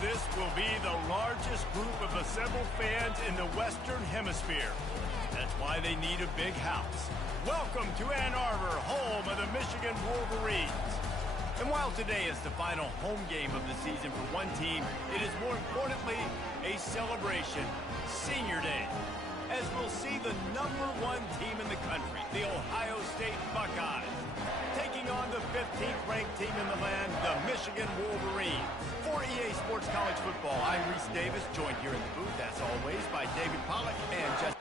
This will be the largest group of assembled fans in the Western Hemisphere. That's why they need a big house. Welcome to Ann Arbor, home of the Michigan Wolverines. And while today is the final home game of the season for one team, it is more importantly a celebration, Senior Day, as we'll see the #1 team in the country, the Ohio State Buckeyes, taking on the 15th ranked team in the land, the Michigan Wolverines. For EA Sports College Football, I'm Reese Davis, joined here in the booth, as always, by David Pollack and Justin.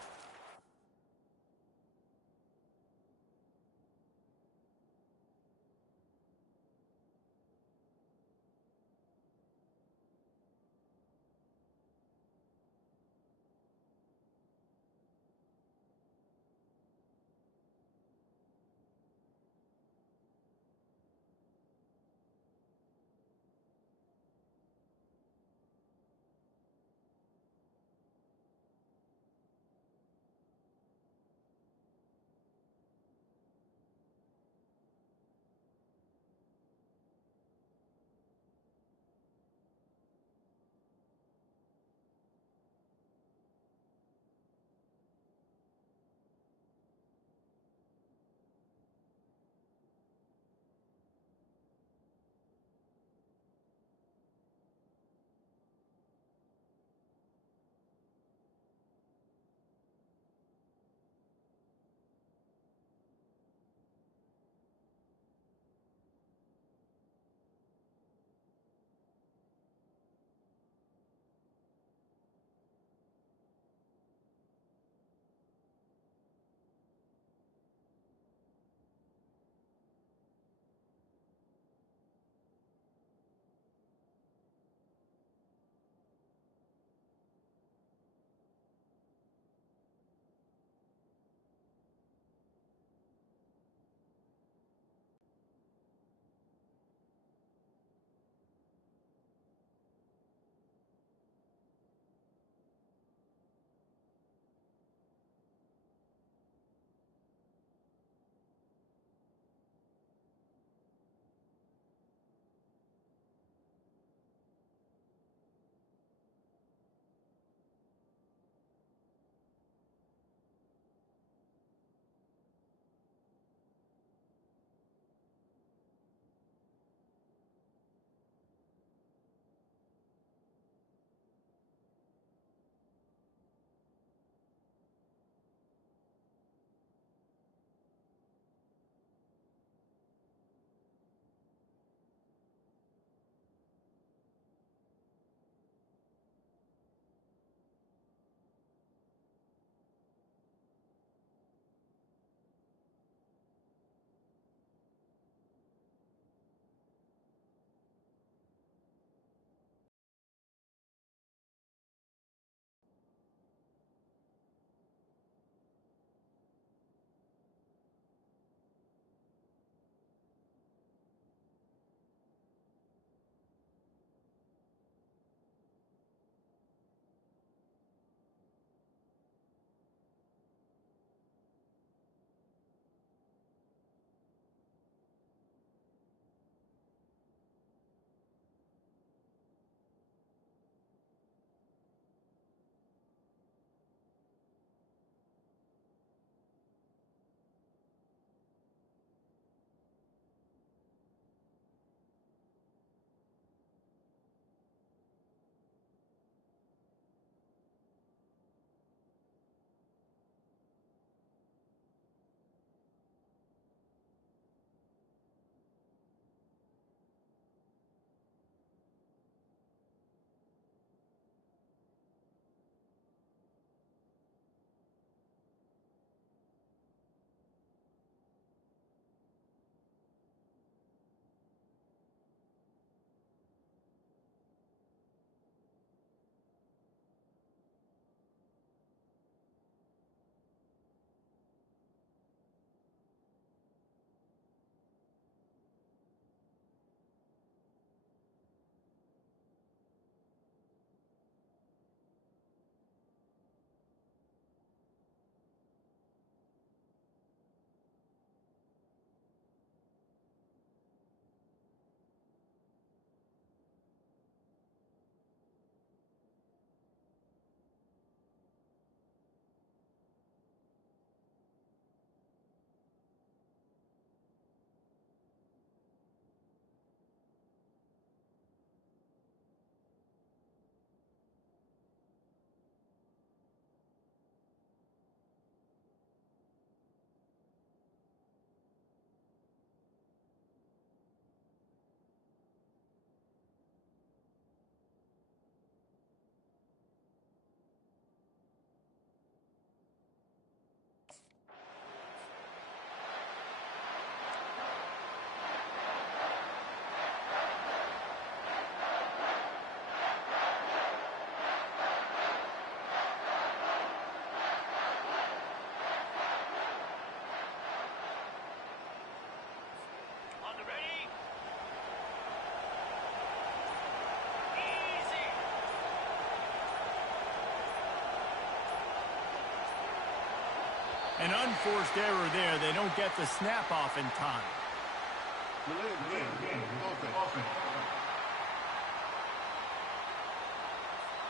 An unforced error there. They don't get the snap off in time.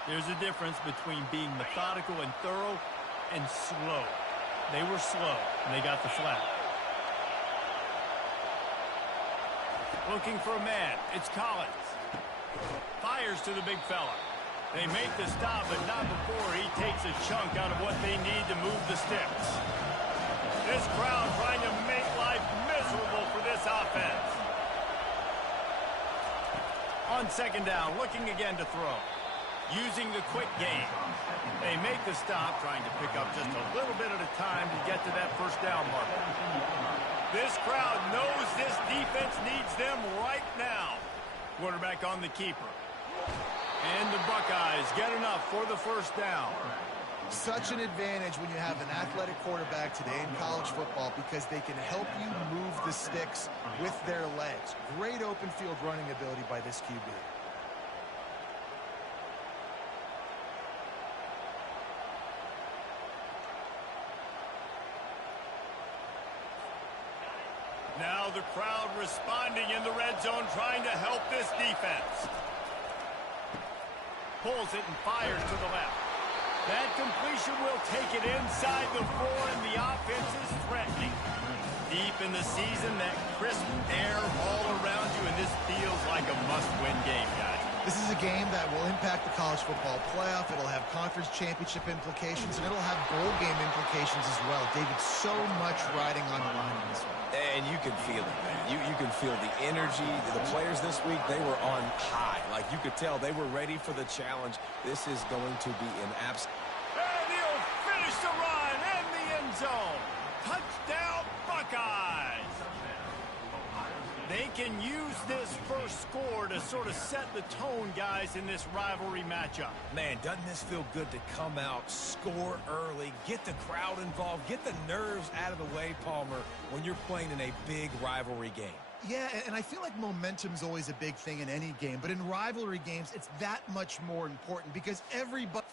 There's a difference between being methodical and thorough and slow. They were slow, and they got the flag. Looking for a man. It's Collins. Fires to the big fella. They make the stop, but not before he takes a chunk out of what they need to move the sticks. This crowd trying to make life miserable for this offense. On second down, looking again to throw. Using the quick game. They make the stop, trying to pick up just a little bit at a time to get to that first down mark. This crowd knows this defense needs them right now. Quarterback on the keeper. And the Buckeyes get enough for the first down. Such an advantage when you have an athletic quarterback today in college football because they can help you move the sticks with their legs. Great open field running ability by this QB. Now the crowd responding in the red zone, trying to help this defense. Pulls it and fires to the left. That completion will take it inside the 4, and the offense is threatening. Deep in the season, that crisp air all around you, and this feels like a must-win game, guys. This is a game that will impact the college football playoff. It'll have conference championship implications, and it'll have bowl game implications as well. David, so much riding on the line in this one. And you can feel it, man. You can feel the energy. The players this week, they were on high. Like, you could tell they were ready for the challenge. This is going to be an absolute... And he'll finish the run in the end zone. Touchdown, Buckeyes. They can use this first score to sort of set the tone, guys, in this rivalry matchup. Man, doesn't this feel good to come out, score early, get the crowd involved, get the nerves out of the way, Palmer, when you're playing in a big rivalry game? Yeah, and I feel like momentum's always a big thing in any game, but in rivalry games, it's that much more important because everybody...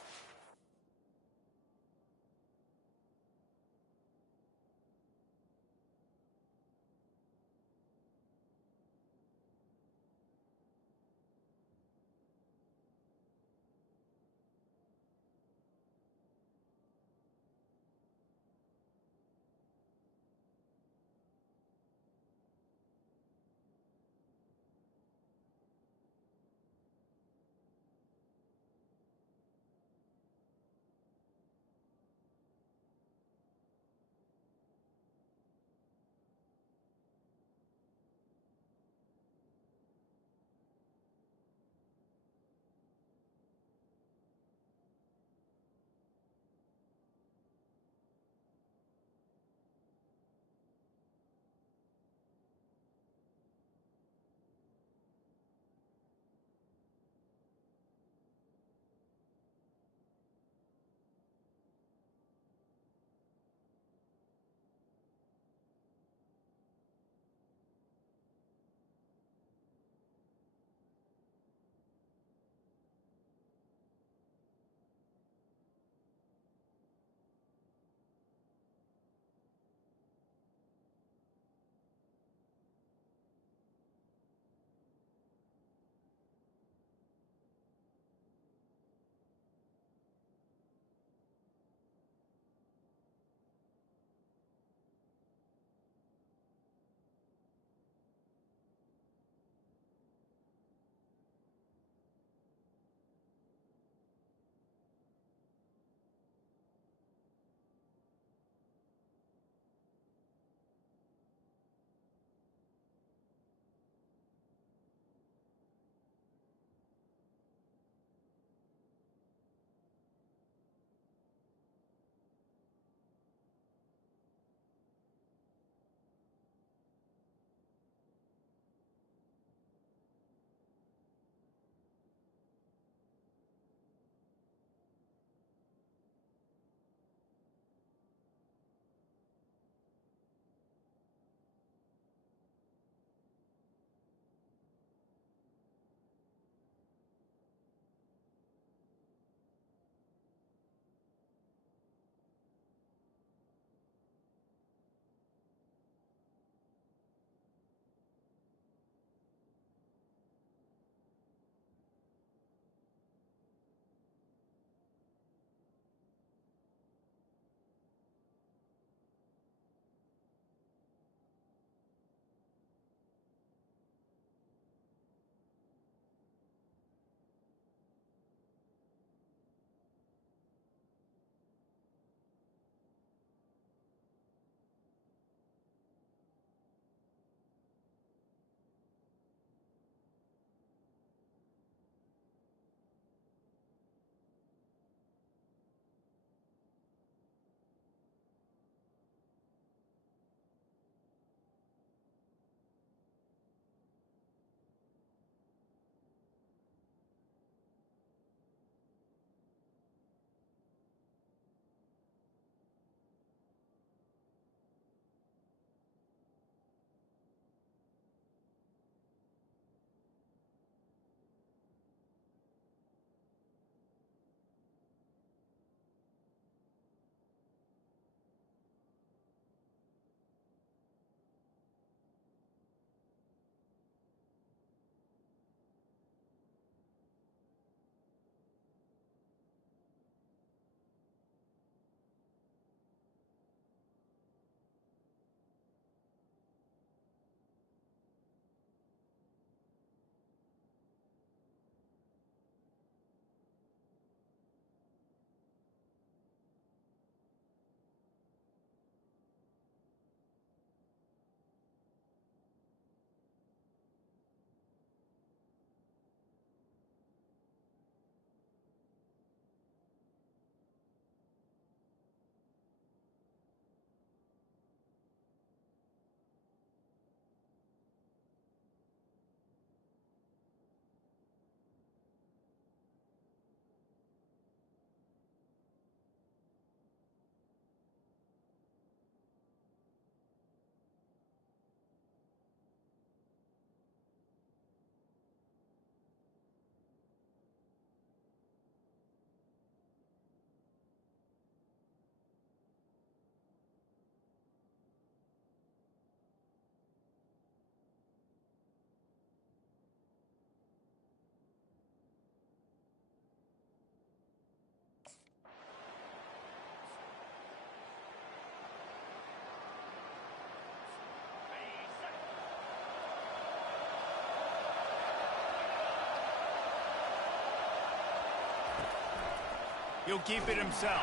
He'll keep it himself.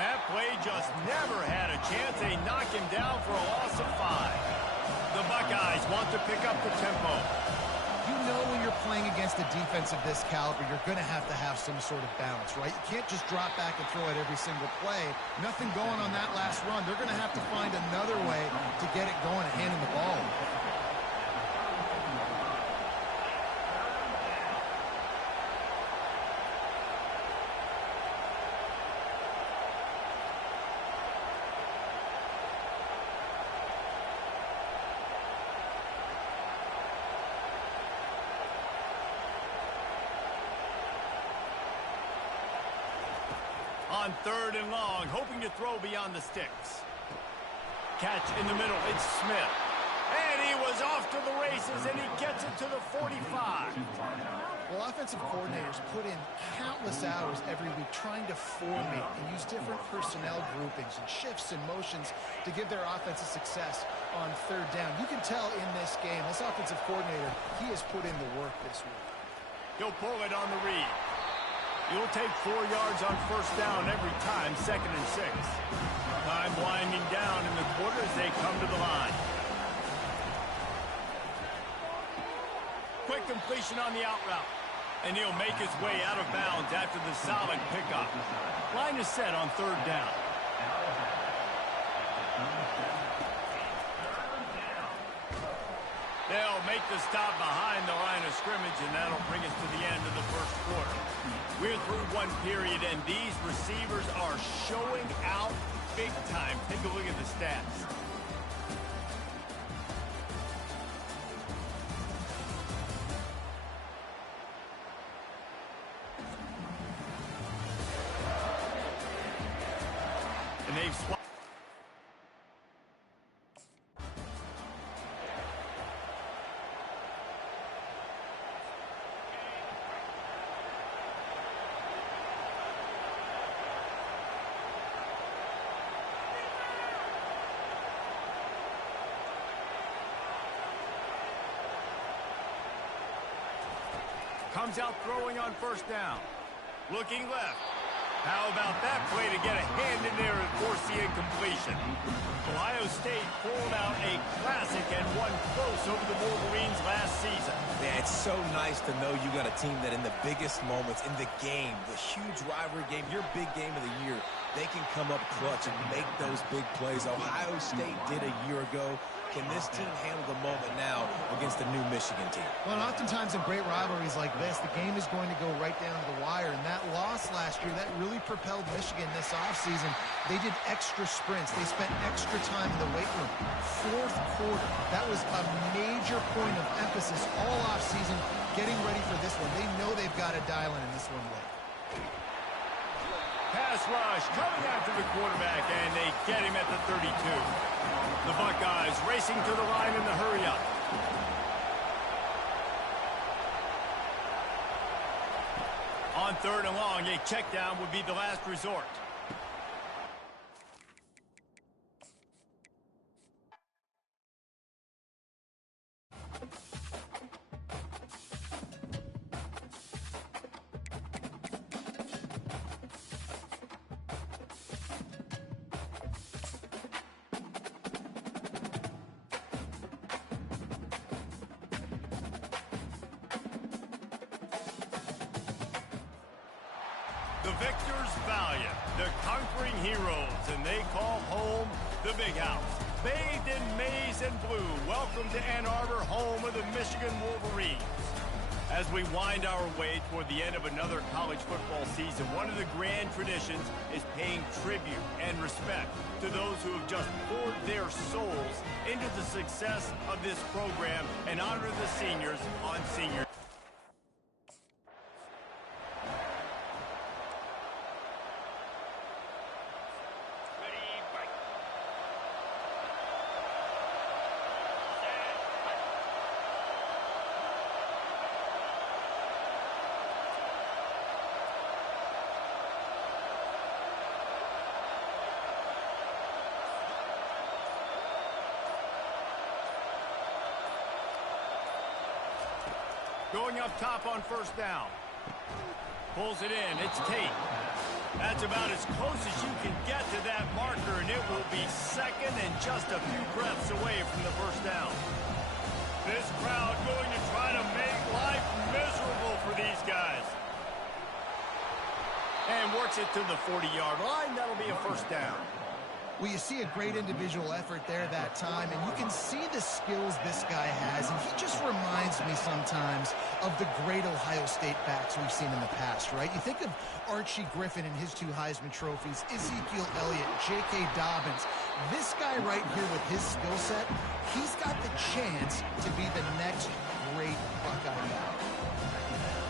That play just never had a chance. They knock him down for a loss of 5. The Buckeyes want to pick up the tempo. You know when you're playing against a defense of this caliber, you're going to have some sort of balance, right? You can't just drop back and throw it every single play. Nothing going on that last run. They're going to have to find another way to get it going and handing the ball. On 3rd and long, hoping to throw beyond the sticks. Catch in the middle, it's Smith. And he was off to the races, and he gets it to the 45. Well, offensive coordinators put in countless hours every week trying to formate and use different personnel groupings and shifts and motions to give their offense a success on 3rd down. You can tell in this game, this offensive coordinator, he has put in the work this week. He'll pull it on the read. You'll take 4 yards on 1st down every time, 2nd and 6. Time winding down in the quarter as they come to the line. Quick completion on the out route. And he'll make his way out of bounds after the solid pickup. Line is set on 3rd down. They'll make the stop behind the line of scrimmage, and that'll bring us to the end of the 1st quarter. We're through 1 period, and these receivers are showing out big time. Take a look at the stats. And they've swapped. Comes out throwing on 1st down. Looking left. How about that play to get a hand in there and force the incompletion? Ohio State pulled out a classic and won close over the Wolverines last season. Yeah, it's so nice to know you got a team that in the biggest moments in the game, the huge rivalry game, your big game of the year, they can come up clutch and make those big plays. Ohio State did a year ago. Can this team handle the moment now against the new Michigan team? Well, and oftentimes in great rivalries like this, the game is going to go right down to the wire. And that loss last year, that really propelled Michigan this offseason. They did extra sprints. They spent extra time in the weight room. 4th quarter, that was a major point of emphasis all offseason, getting ready for this one. They know they've got to dial in this one late. Pass rush coming after the quarterback, and they get him at the 32. The Buckeyes racing to the line in the hurry-up. On 3rd and long, a check down would be the last resort. The victors valiant, the conquering heroes, and they call home the Big House. Bathed in maize and blue, welcome to Ann Arbor, home of the Michigan Wolverines. As we wind our way toward the end of another college football season, one of the grand traditions is paying tribute and respect to those who have just poured their souls into the success of this program and honor the seniors on Senior. Going up top on 1st down. Pulls it in. It's Tate. That's about as close as you can get to that marker, and it will be second and just a few breaths away from the first down. This crowd going to try to make life miserable for these guys. And works it to the 40-yard line. That'll be a first down. Well, you see a great individual effort there that time, and you can see the skills this guy has, and he just reminds me sometimes of the great Ohio State backs we've seen in the past, right? You think of Archie Griffin and his 2 Heisman trophies, Ezekiel Elliott, J.K. Dobbins. This guy right here with his skill set, he's got the chance to be the next great Buckeye back.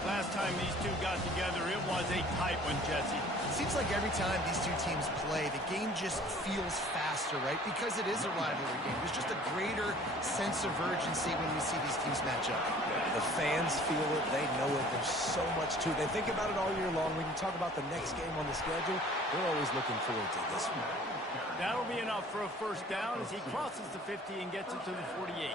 Last time these two got together, it was a tight one, Jesse. Seems like every time these two teams play, the game just feels faster, right? Because it is a rivalry game. There's just a greater sense of urgency when we see these teams match up. The fans feel it. They know it. There's so much to it. They think about it all year long. We can talk about the next game on the schedule. They're always looking forward to this one. That'll be enough for a first down as he crosses the 50 and gets it to the 48.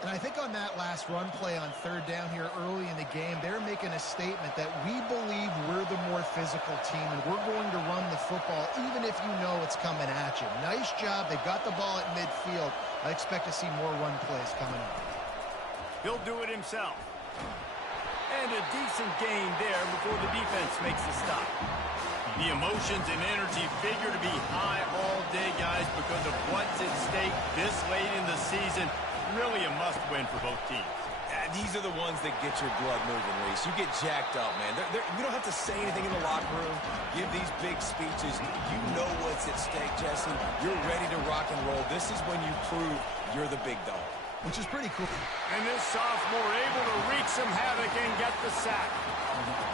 And I think on that last run play on third down here early in the game, they're making a statement that we believe we're the more physical team and we're going to run the football even if you know it's coming at you. Nice job. They've got the ball at midfield. I expect to see more run plays coming up. He'll do it himself. And a decent gain there before the defense makes the stop. The emotions and energy figure to be high all day, guys, because of what's at stake this late in the season. Really a must-win for both teams. These are the ones that get your blood moving, Reese. You get jacked up, man. You don't have to say anything in the locker room, give these big speeches. You know what's at stake, Jesse. You're ready to rock and roll. This is when you prove you're the big dog. Which is pretty cool. And this sophomore able to wreak some havoc and get the sack.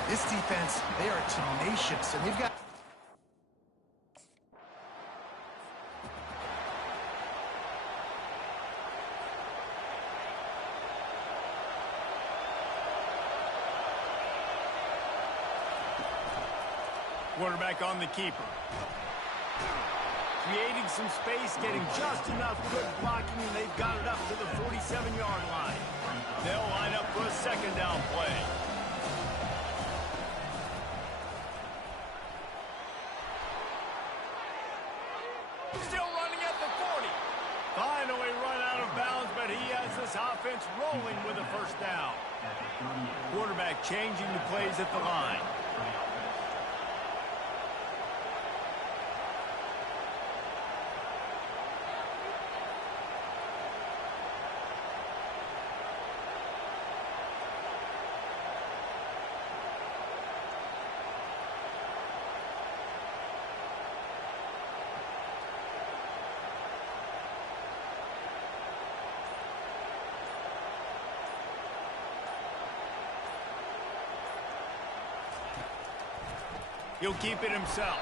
This defense, they are tenacious, and they've got... Quarterback on the keeper. Creating some space, getting just enough good blocking, and they've got it up to the 47-yard line. They'll line up for a second down play. Still running at the 40. Finally run out of bounds, but he has this offense rolling with a first down. Quarterback changing the plays at the line. He'll keep it himself.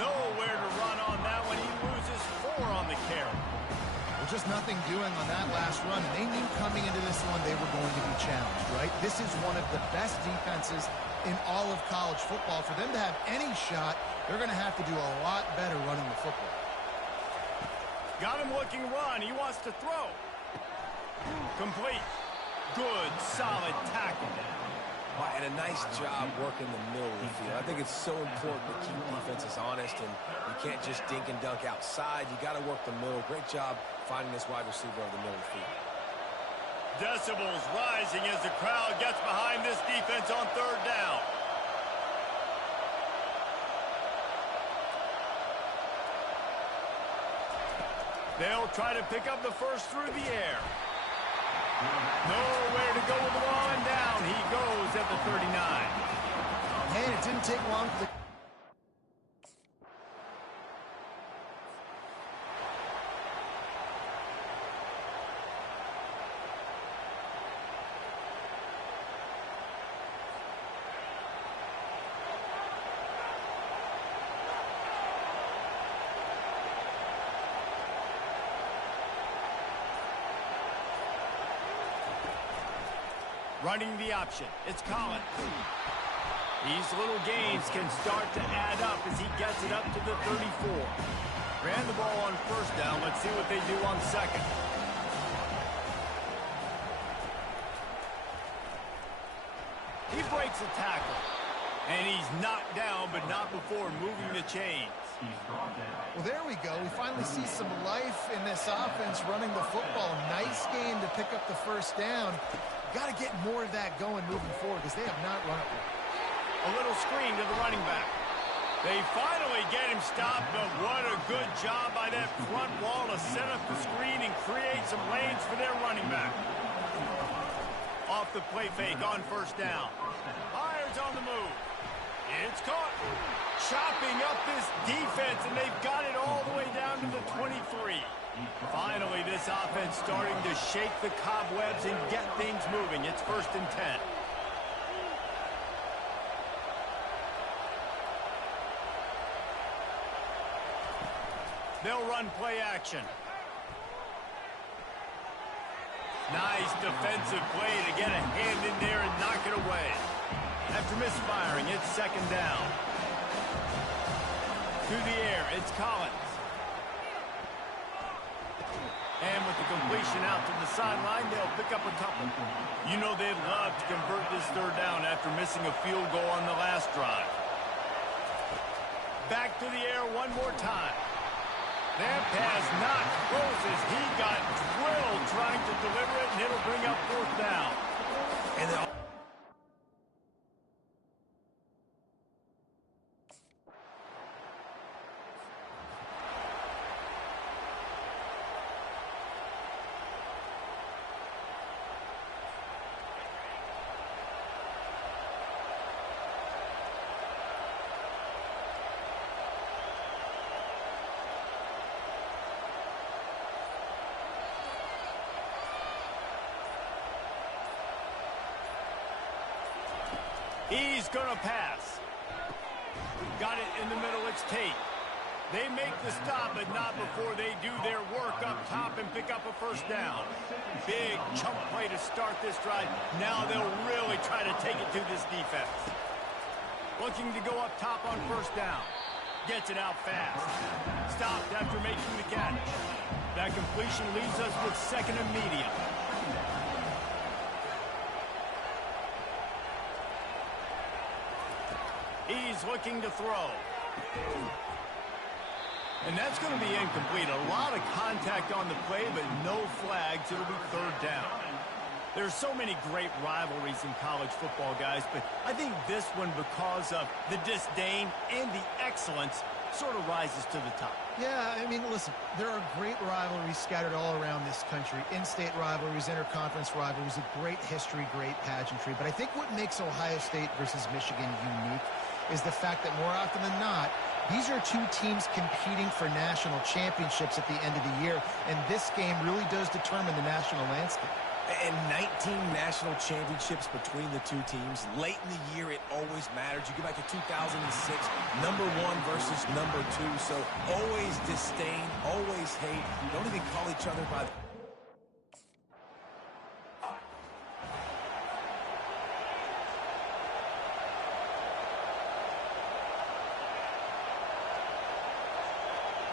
Nowhere to run on that one. He loses 4 on the carry. Well, just nothing doing on that last run. They knew coming into this one they were going to be challenged, right? This is one of the best defenses in all of college football. For them to have any shot, they're going to have to do a lot better running the football. Got him looking run. He wants to throw. Complete. Good, solid tackle. And a nice job working the middle of the field. I think it's so important to keep defenses honest, and you can't just dink and dunk outside. You got to work the middle. Great job finding this wide receiver over the middle of the field. Decibels rising as the crowd gets behind this defense on third down. They'll try to pick up the first through the air. Nowhere to go with the ball, and down he goes at the 39. And it didn't take long for the... Running the option. It's Collins. These little gains can start to add up as he gets it up to the 34. Ran the ball on first down. Let's see what they do on second. He breaks a tackle. And he's knocked down, but not before moving the chains. Well, there we go. We finally see some life in this offense running the football. Nice game to pick up the first down. Got to get more of that going moving forward because they have not run it well. A little screen to the running back. They finally get him stopped, but what a good job by that front wall to set up the screen and create some lanes for their running back. Off the play fake on first down. Myers on the move. It's caught. Chopping up this defense, and they've got it all the way down to the 23. Finally, this offense starting to shake the cobwebs and get things moving. It's 1st and 10. They'll run play action. Nice defensive play to get a hand in there and knock it away. After misfiring, it's 2nd down. Through the air, it's Collins. And with the completion out to the sideline, they'll pick up a couple. You know they'd love to convert this 3rd down after missing a field goal on the last drive. Back to the air one more time. That pass not close as he got drilled trying to deliver it, and it'll bring up 4th down. And then he's going to pass. Got it in the middle. It's Tate. They make the stop, but not before they do their work up top and pick up a 1st down. Big chunk play to start this drive. Now they'll really try to take it to this defense. Looking to go up top on 1st down. Gets it out fast. Stopped after making the catch. That completion leaves us with 2nd and medium. He's looking to throw. And that's going to be incomplete. A lot of contact on the play, but no flags. It'll be 3rd down. There's so many great rivalries in college football, guys, but I think this one, because of the disdain and the excellence, sort of rises to the top. Yeah, I mean, listen, there are great rivalries scattered all around this country. In-state rivalries, interconference rivalries, a great history, great pageantry. But I think what makes Ohio State versus Michigan unique is the fact that more often than not, these are two teams competing for national championships at the end of the year, and this game really does determine the national landscape. And 19 national championships between the two teams. Late in the year, it always matters. You go back to 2006, number 1 versus number 2. So always disdain, always hate. Don't even call each other by the...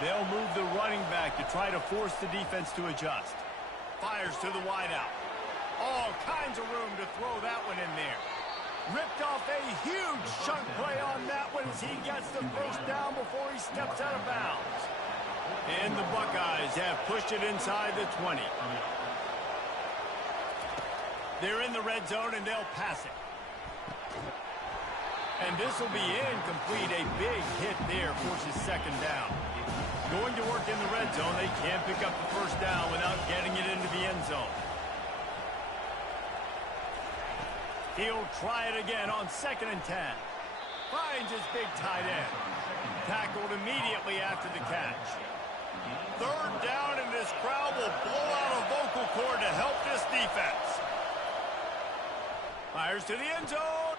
They'll move the running back to try to force the defense to adjust. Fires to the wideout. All kinds of room to throw that one in there. Ripped off a huge chunk play on that one as he gets the 1st down before he steps out of bounds. And the Buckeyes have pushed it inside the 20. They're in the red zone, and they'll pass it. And this will be incomplete. A big hit there forces 2nd down. Going to work in the red zone. They can't pick up the 1st down without getting it into the end zone. He'll try it again on 2nd and 10. Finds his big tight end. Tackled immediately after the catch. 3rd down, and this crowd will blow out a vocal cord to help this defense. Fires to the end zone.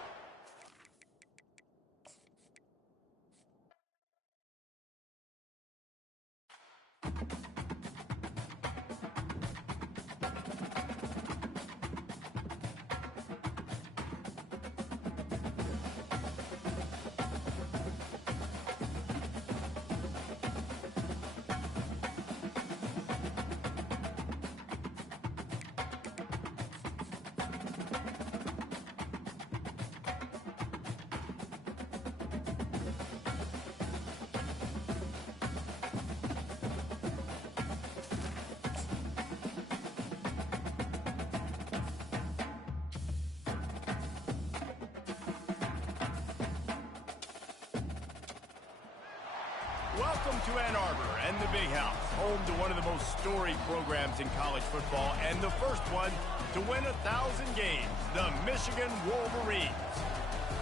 Welcome to Ann Arbor and the Big House, home to one of the most storied programs in college football and the first one to win 1,000 games, the Michigan Wolverines.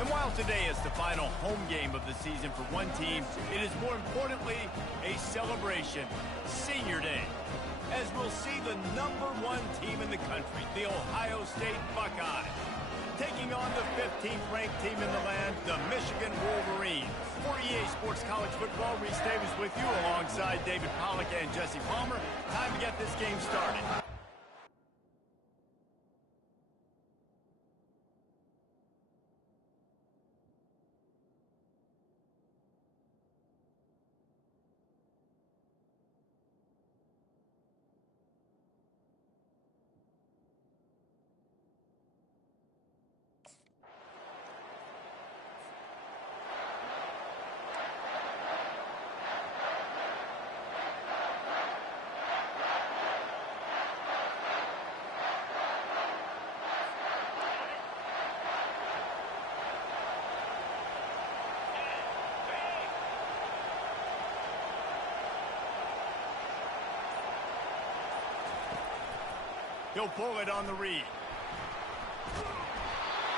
And while today is the final home game of the season for one team, it is more importantly a celebration, Senior Day, as we'll see the #1 team in the country, the Ohio State Buckeyes, taking on the 15th ranked team in the land, the Michigan Wolverines. For EA Sports College Football, Reese Davis with you alongside David Pollack and Jesse Palmer. Time to get this game started. He'll pull it on the read.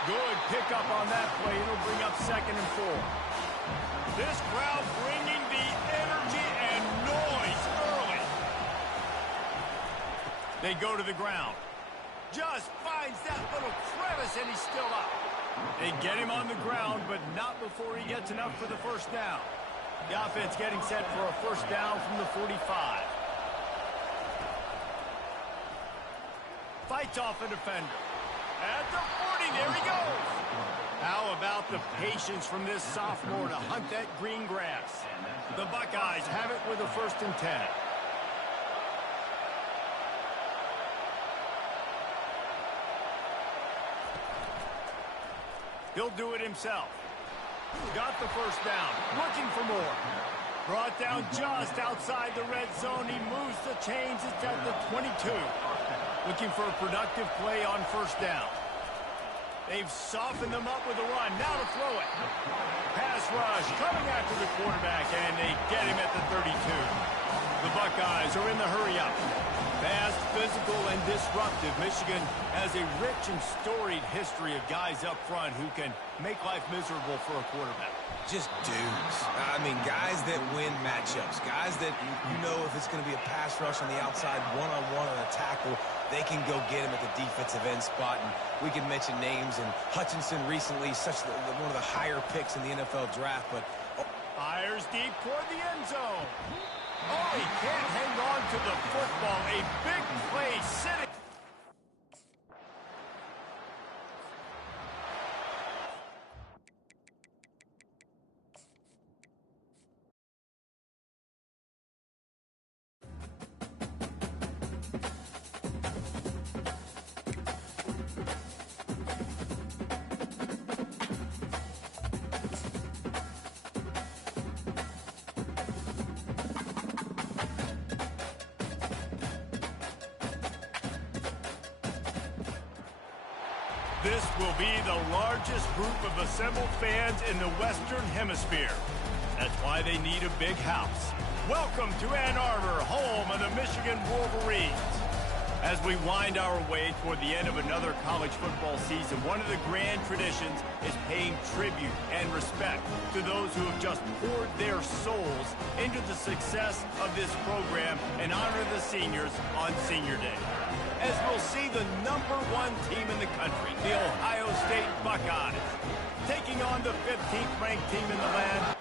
Good pickup on that play. It'll bring up 2nd and 4. This crowd bringing the energy and noise early. They go to the ground. Just finds that little crevice, and he's still up. They get him on the ground, but not before he gets enough for the first down. The offense getting set for a first down from the 45. Fights off a defender. At the 40, there he goes. How about the patience from this sophomore to hunt that green grass? The Buckeyes have it with a 1st and 10. He'll do it himself. Got the first down. Looking for more. Brought down just outside the red zone. He moves the chains. It's at the 22. Looking for a productive play on first down. They've softened them up with a run. Now to throw it. Pass rush coming after the quarterback, and they get him at the 32. The Buckeyes are in the hurry-up. Fast, physical, and disruptive. Michigan has a rich and storied history of guys up front who can make life miserable for a quarterback. Just dudes. I mean, guys that win matchups. Guys that, you know, if it's going to be a pass rush on the outside, one-on-one on a tackle, they can go get him at the defensive end spot. And we can mention names. And Hutchinson recently, one of the higher picks in the NFL draft. But fires deep toward the end zone. Oh, he can't hang on to the football. A big play sitting. This will be the largest group of assembled fans in the Western Hemisphere. That's why they need a big house. Welcome to Ann Arbor, home of the Michigan Wolverines. As we wind our way toward the end of another college football season, one of the grand traditions is paying tribute and respect to those who have just poured their souls into the success of this program and honor the seniors on Senior Day. As we'll see the #1 team in the country, the Ohio State Buckeyes, taking on the 15th ranked team in the land.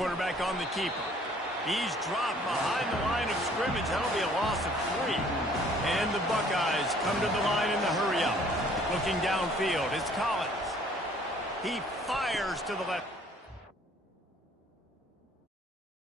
quarterback on the keeper. He's dropped behind the line of scrimmage. That'll be a loss of 3. And the Buckeyes come to the line in the hurry-up. Looking downfield, it's Collins. He fires to the left.